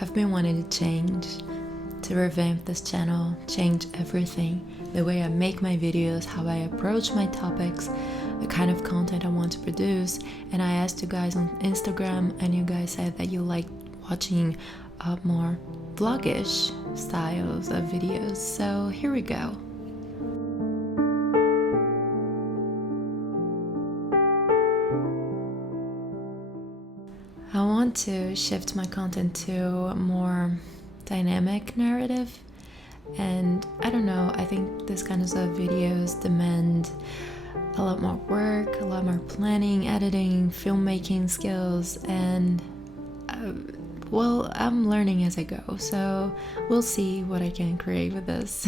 I've been wanting to change, to revamp this channel, change everything, the way I make my videos, how I approach my topics, the kind of content I want to produce. And I asked you guys on Instagram, and you guys said that you like watching more vlogish styles of videos. So here we go. I want to shift my content to a more dynamic narrative, and I don't know, I think this kind of videos demand a lot more work, a lot more planning, editing, filmmaking skills, and well, I'm learning as I go, so we'll see what I can create with this.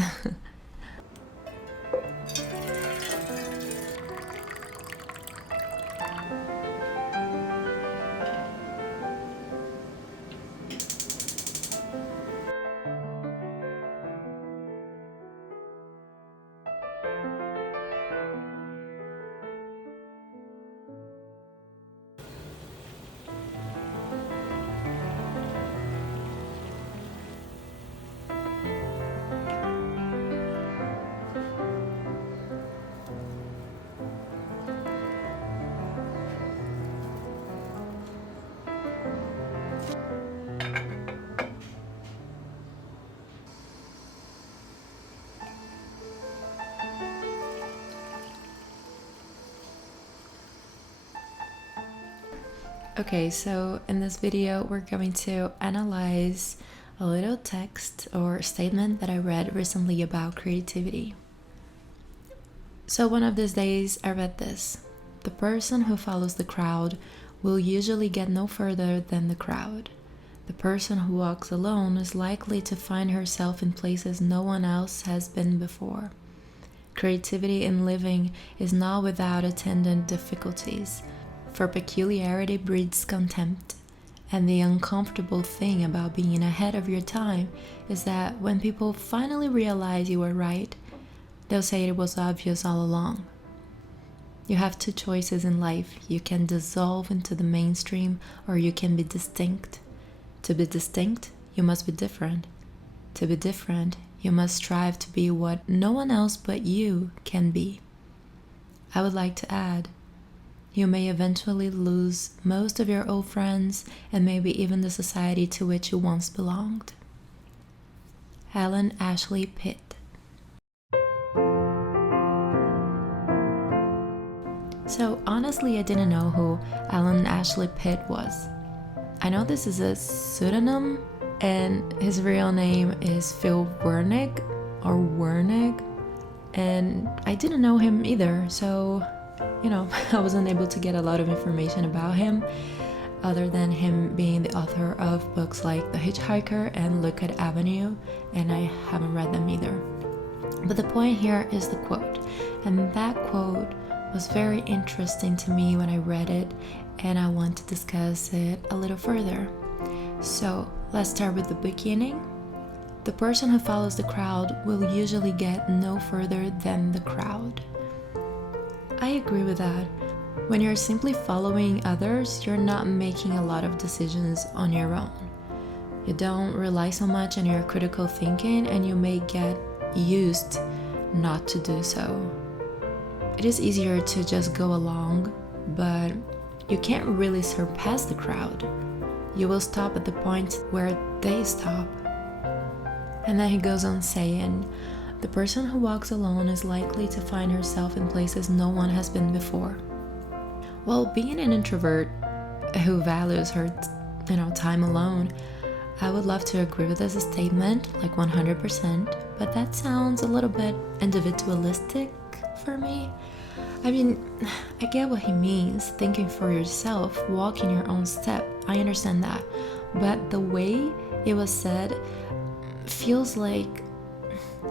Okay, so in this video, we're going to analyze a little text or statement that I read recently about creativity. So one of these days, I read this: the person who follows the crowd will usually get no further than the crowd. The person who walks alone is likely to find herself in places no one else has been before. Creativity in living is not without attendant difficulties, for peculiarity breeds contempt, and the uncomfortable thing about being ahead of your time is that when people finally realize you were right, they'll say it was obvious all along. You have two choices in life: you can dissolve into the mainstream, or you can be distinct. To be distinct, you must be different. To be different, you must strive to be what no one else but you can be. I would like to add, you may eventually lose most of your old friends and maybe even the society to which you once belonged. Alan Ashley Pitt. So honestly, I didn't know who Alan Ashley Pitt was. I know this is a pseudonym, and his real name is Phil Wernig, and I didn't know him either, so I wasn't able to get a lot of information about him other than him being the author of books like The Hitchhiker and Look at Avenue, and I haven't read them either. But the point here is the quote, and that quote was very interesting to me when I read it, and I want to discuss it a little further. So let's start with the beginning. The person who follows the crowd will usually get no further than the crowd. I agree with that. When you're simply following others, you're not making a lot of decisions on your own. You don't rely so much on your critical thinking, and you may get used not to do so. It is easier to just go along, but you can't really surpass the crowd. You will stop at the point where they stop. And then he goes on saying, the person who walks alone is likely to find herself in places no one has been before. Well, being an introvert who values her, time alone, I would love to agree with this statement, like 100%, but that sounds a little bit individualistic for me. I mean, I get what he means, thinking for yourself, walking your own step, I understand that, but the way it was said feels like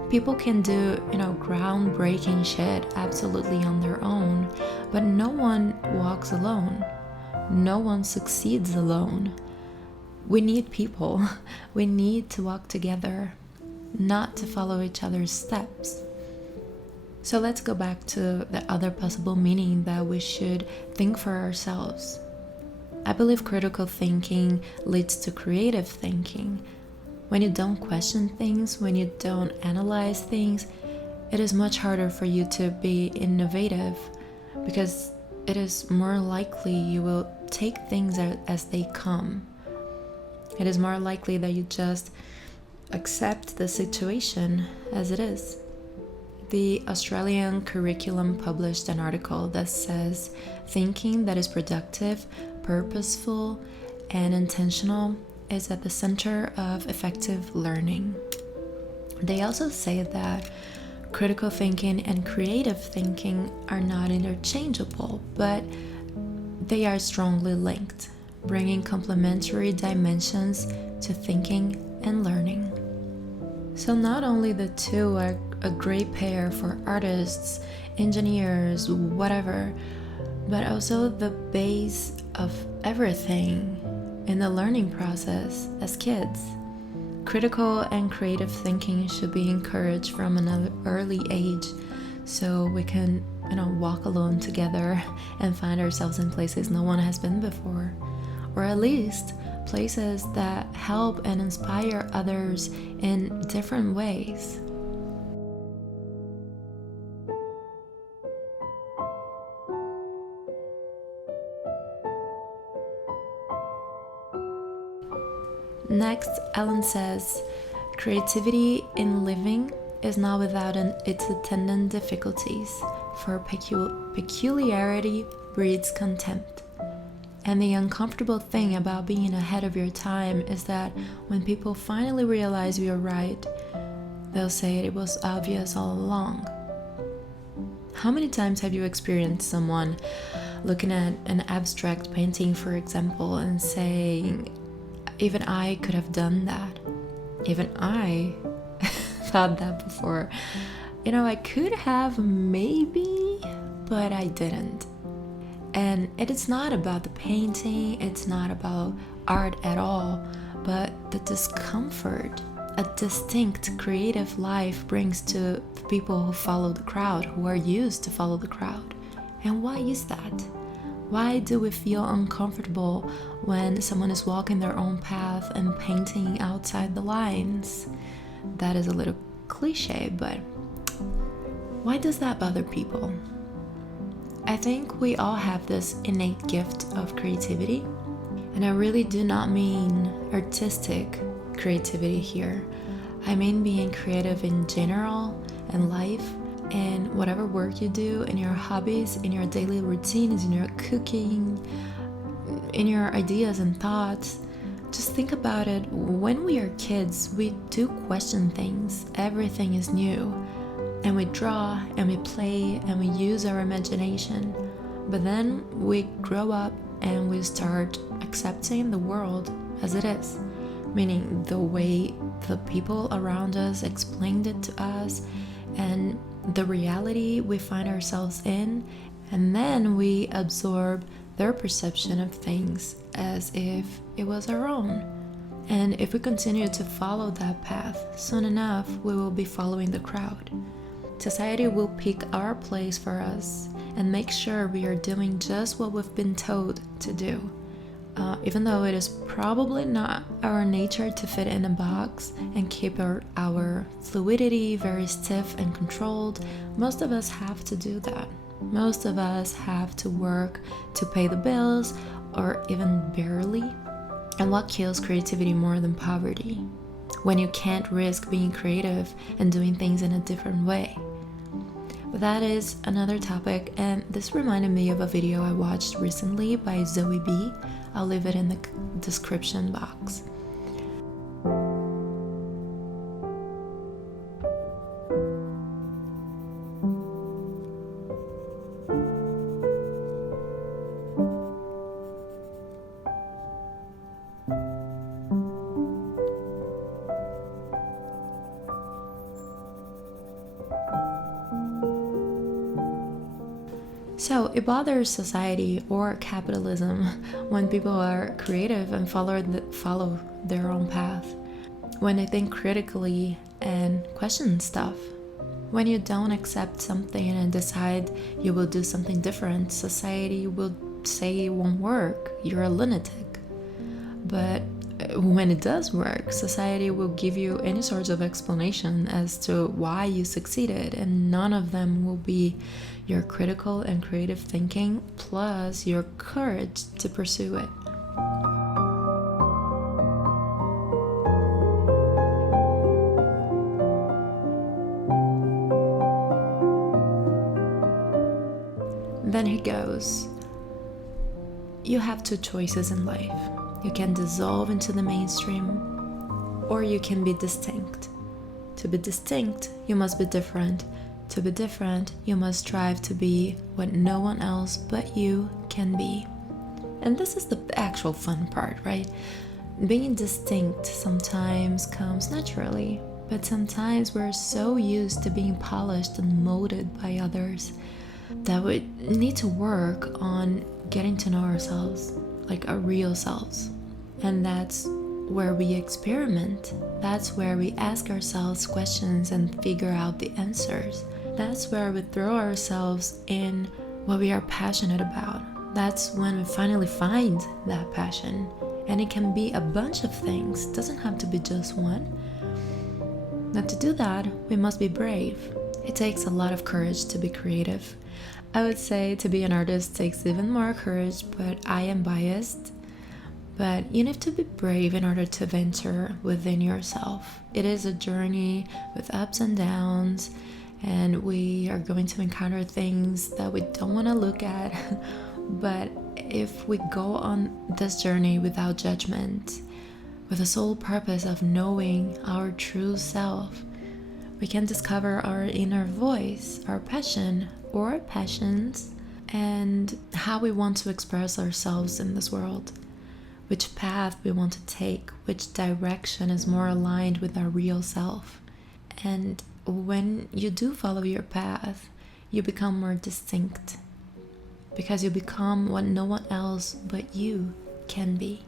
people can do, groundbreaking shit absolutely on their own, but no one walks alone. No one succeeds alone. We need people. We need to walk together, not to follow each other's steps. So let's go back to the other possible meaning that we should think for ourselves. I believe critical thinking leads to creative thinking. When you don't question things, when you don't analyze things, it is much harder for you to be innovative, because it is more likely you will take things as they come. It is more likely that you just accept the situation as it is. The Australian curriculum published an article that says thinking that is productive, purposeful, and intentional is at the center of effective learning. They also say that critical thinking and creative thinking are not interchangeable, but they are strongly linked, bringing complementary dimensions to thinking and learning. So not only the two are a great pair for artists, engineers, whatever, but also the base of everything in the learning process as kids. Critical and creative thinking should be encouraged from an early age, so we can, walk alone together and find ourselves in places no one has been before, or at least places that help and inspire others in different ways. Next, Ellen says, creativity in living is not without its attendant difficulties, for peculiarity breeds contempt. And the uncomfortable thing about being ahead of your time is that when people finally realize you're right, they'll say it was obvious all along. How many times have you experienced someone looking at an abstract painting, for example, and saying, even I could have done that. Even I thought that before. I could have maybe, but I didn't. And it is not about the painting, it's not about art at all, but the discomfort a distinct creative life brings to the people who follow the crowd, who are used to follow the crowd. And why is that? Why do we feel uncomfortable when someone is walking their own path and painting outside the lines? That is a little cliche, but why does that bother people? I think we all have this innate gift of creativity, and I really do not mean artistic creativity here. I mean being creative in general, in life, in whatever work you do, in your hobbies, in your daily routines, in your cooking, in your ideas and thoughts. Just think about it. When we are kids, we do question things. Everything is new. And we draw and we play and we use our imagination. But then we grow up and we start accepting the world as it is, meaning the way the people around us explained it to us and the reality we find ourselves in, and then we absorb their perception of things as if it was our own. And if we continue to follow that path, soon enough we will be following the crowd. Society will pick our place for us and make sure we are doing just what we've been told to do. Even though it is probably not our nature to fit in a box and keep our fluidity very stiff and controlled, most of us have to do that. Most of us have to work to pay the bills, or even barely. And what kills creativity more than poverty? When you can't risk being creative and doing things in a different way. But that is another topic, and this reminded me of a video I watched recently by Zoe B. I'll leave it in the description box. So it bothers society or capitalism when people are creative and follow their own path, when they think critically and question stuff. When you don't accept something and decide you will do something different, society will say it won't work, you're a lunatic. But when it does work, society will give you any sorts of explanation as to why you succeeded, and none of them will be your critical and creative thinking plus your courage to pursue it. Then he goes, you have two choices in life. You can dissolve into the mainstream, or you can be distinct. To be distinct, you must be different. To be different, you must strive to be what no one else but you can be. And this is the actual fun part, right? Being distinct sometimes comes naturally, but sometimes we're so used to being polished and molded by others that we need to work on getting to know ourselves, like our real selves. And that's where we experiment. That's where we ask ourselves questions and figure out the answers. That's where we throw ourselves in what we are passionate about. That's when we finally find that passion. And it can be a bunch of things, it doesn't have to be just one. Now, to do that, we must be brave. It takes a lot of courage to be creative. I would say to be an artist takes even more courage, but I am biased. But you need to be brave in order to venture within yourself. It is a journey with ups and downs, and we are going to encounter things that we don't want to look at. But if we go on this journey without judgment, with the sole purpose of knowing our true self, we can discover our inner voice, our passion or passions, and how we want to express ourselves in this world, which path we want to take, which direction is more aligned with our real self. And when you do follow your path, you become more distinct, because you become what no one else but you can be.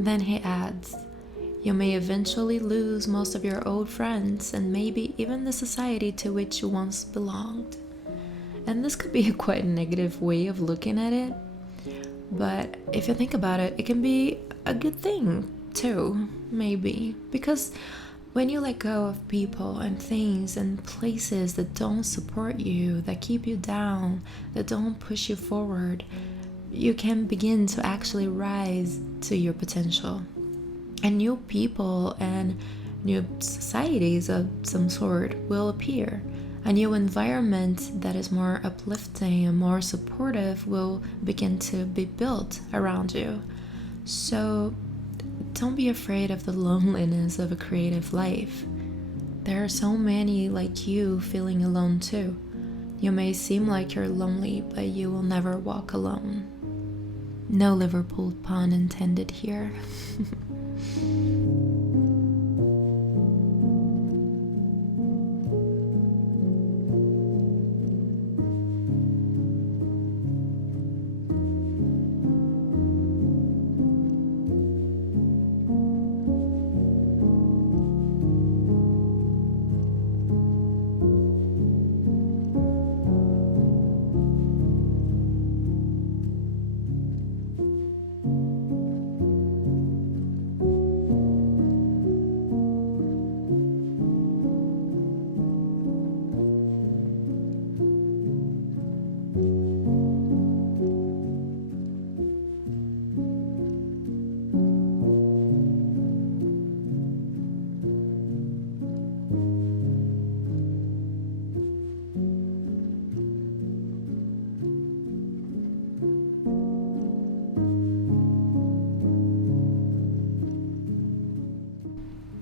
Then he adds, you may eventually lose most of your old friends and maybe even the society to which you once belonged. And this could be a quite negative way of looking at it, but if you think about it, it can be a good thing too, maybe, because when you let go of people and things and places that don't support you, that keep you down, that don't push you forward, you can begin to actually rise to your potential. And new people and new societies of some sort will appear. A new environment that is more uplifting and more supportive will begin to be built around you. So don't be afraid of the loneliness of a creative life. There are so many like you feeling alone too. You may seem like you're lonely, but you will never walk alone. No Liverpool pun intended here.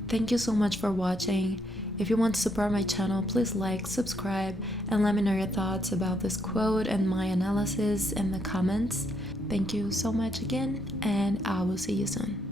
Thank you so much for watching. If you want to support my channel, please like, subscribe, and let me know your thoughts about this quote and my analysis in the comments. Thank you so much again, and I will see you soon.